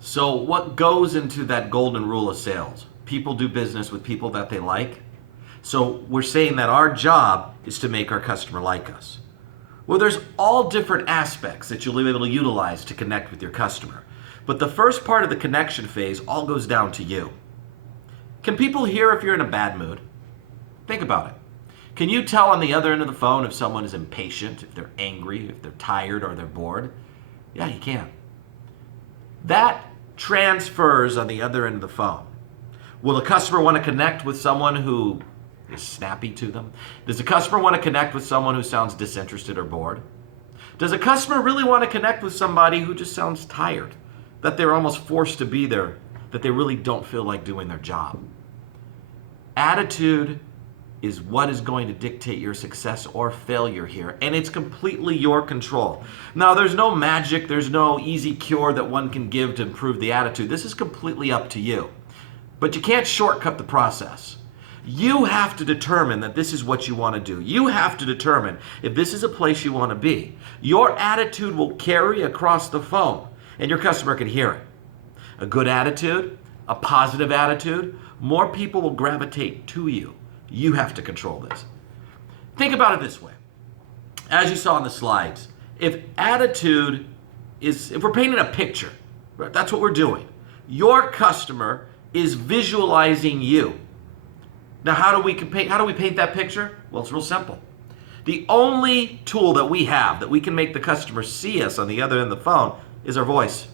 So what goes into that golden rule of sales? People do business with people that they like. So we're saying that our job is to make our customer like us. Well, there's all different aspects that you'll be able to utilize to connect with your customer. But the first part of the connection phase all goes down to you. Can people hear if you're in a bad mood? Think about it. Can you tell on the other end of the phone if someone is impatient, if they're angry, if they're tired, or they're bored? Yeah, you can. That transfers on the other end of the phone. Will a customer want to connect with someone who is snappy to them? Does a customer want to connect with someone who sounds disinterested or bored? Does a customer really want to connect with somebody who just sounds tired, that they're almost forced to be there, that they really don't feel like doing their job? Attitude is what is going to dictate your success or failure here, and it's completely your control. Now, there's no magic, there's no easy cure that one can give to improve the attitude. This is completely up to you. But you can't shortcut the process. You have to determine that this is what you want to do. You have to determine if this is a place you want to be. Your attitude will carry across the phone, and your customer can hear it. A good attitude, a positive attitude, more people will gravitate to you. You have to control this. Think about it this way. As you saw in the slides, if we're painting a picture, right, that's what we're doing. Your customer is visualizing you. Now, how do we paint that picture? Well, it's real simple. The only tool that we have that we can make the customer see us on the other end of the phone is our voice.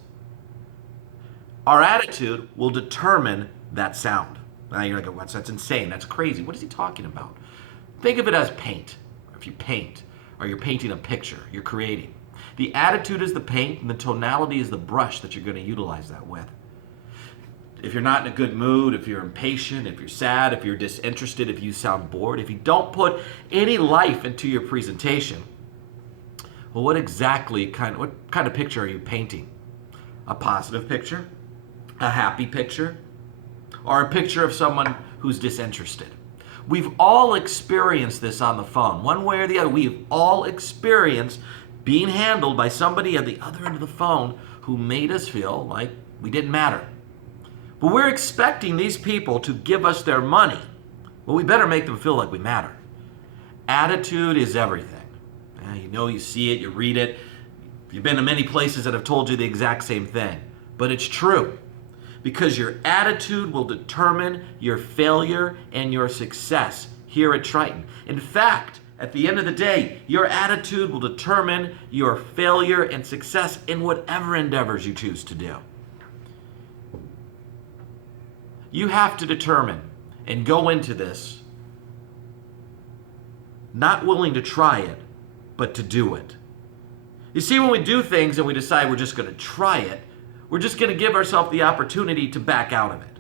Our attitude will determine that sound. Now you're like, that's insane. That's crazy. What is he talking about? Think of it as paint. If you paint, or you're painting a picture, you're creating. The attitude is the paint, and the tonality is the brush that you're going to utilize that with. If you're not in a good mood, if you're impatient, if you're sad, if you're disinterested, if you sound bored, if you don't put any life into your presentation, well, what kind of picture are you painting? A positive picture? A happy picture? Or a picture of someone who's disinterested? We've all experienced this on the phone. One way or the other, we've all experienced being handled by somebody at the other end of the phone who made us feel like we didn't matter. But we're expecting these people to give us their money. Well, we better make them feel like we matter. Attitude is everything. You see it, you read it. You've been to many places that have told you the exact same thing. But it's true. Because your attitude will determine your failure and your success here at Triton. In fact, at the end of the day, your attitude will determine your failure and success in whatever endeavors you choose to do. You have to determine and go into this not willing to try it, but to do it. You see, when we do things and we decide we're just going to try it, we're just going to give ourselves the opportunity to back out of it.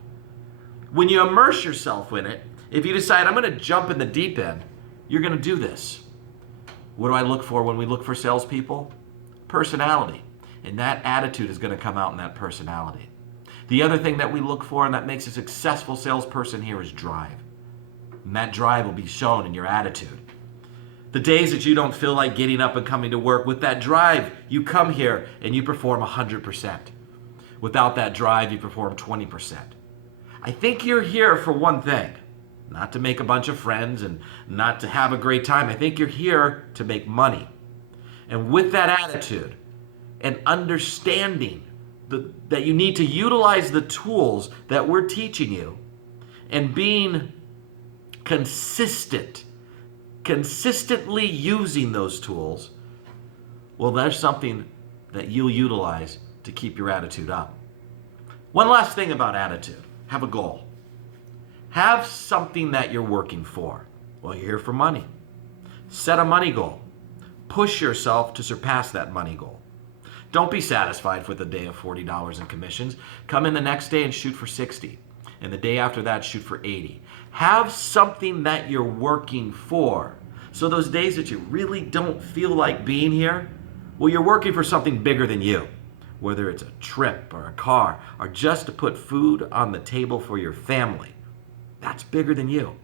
When you immerse yourself in it, if you decide, I'm going to jump in the deep end, you're going to do this. What do I look for when we look for salespeople? Personality. And that attitude is going to come out in that personality. The other thing that we look for and that makes a successful salesperson here is drive. And that drive will be shown in your attitude. The days that you don't feel like getting up and coming to work, with that drive, you come here and you perform 100%. Without that drive, you perform 20%. I think you're here for one thing, not to make a bunch of friends and not to have a great time. I think you're here to make money. And with that attitude and understanding that you need to utilize the tools that we're teaching you and being consistently using those tools, well, there's something that you'll utilize to keep your attitude up. One last thing about attitude. Have a goal. Have something that you're working for. Well, you're here for money. Set a money goal. Push yourself to surpass that money goal. Don't be satisfied with a day of $40 in commissions. Come in the next day and shoot for 60. And the day after that, shoot for 80. Have something that you're working for. So those days that you really don't feel like being here, well, you're working for something bigger than you. Whether it's a trip or a car or just to put food on the table for your family. That's bigger than you.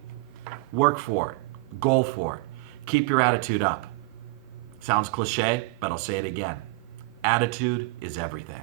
Work for it. Goal for it. Keep your attitude up. Sounds cliche, but I'll say it again. Attitude is everything.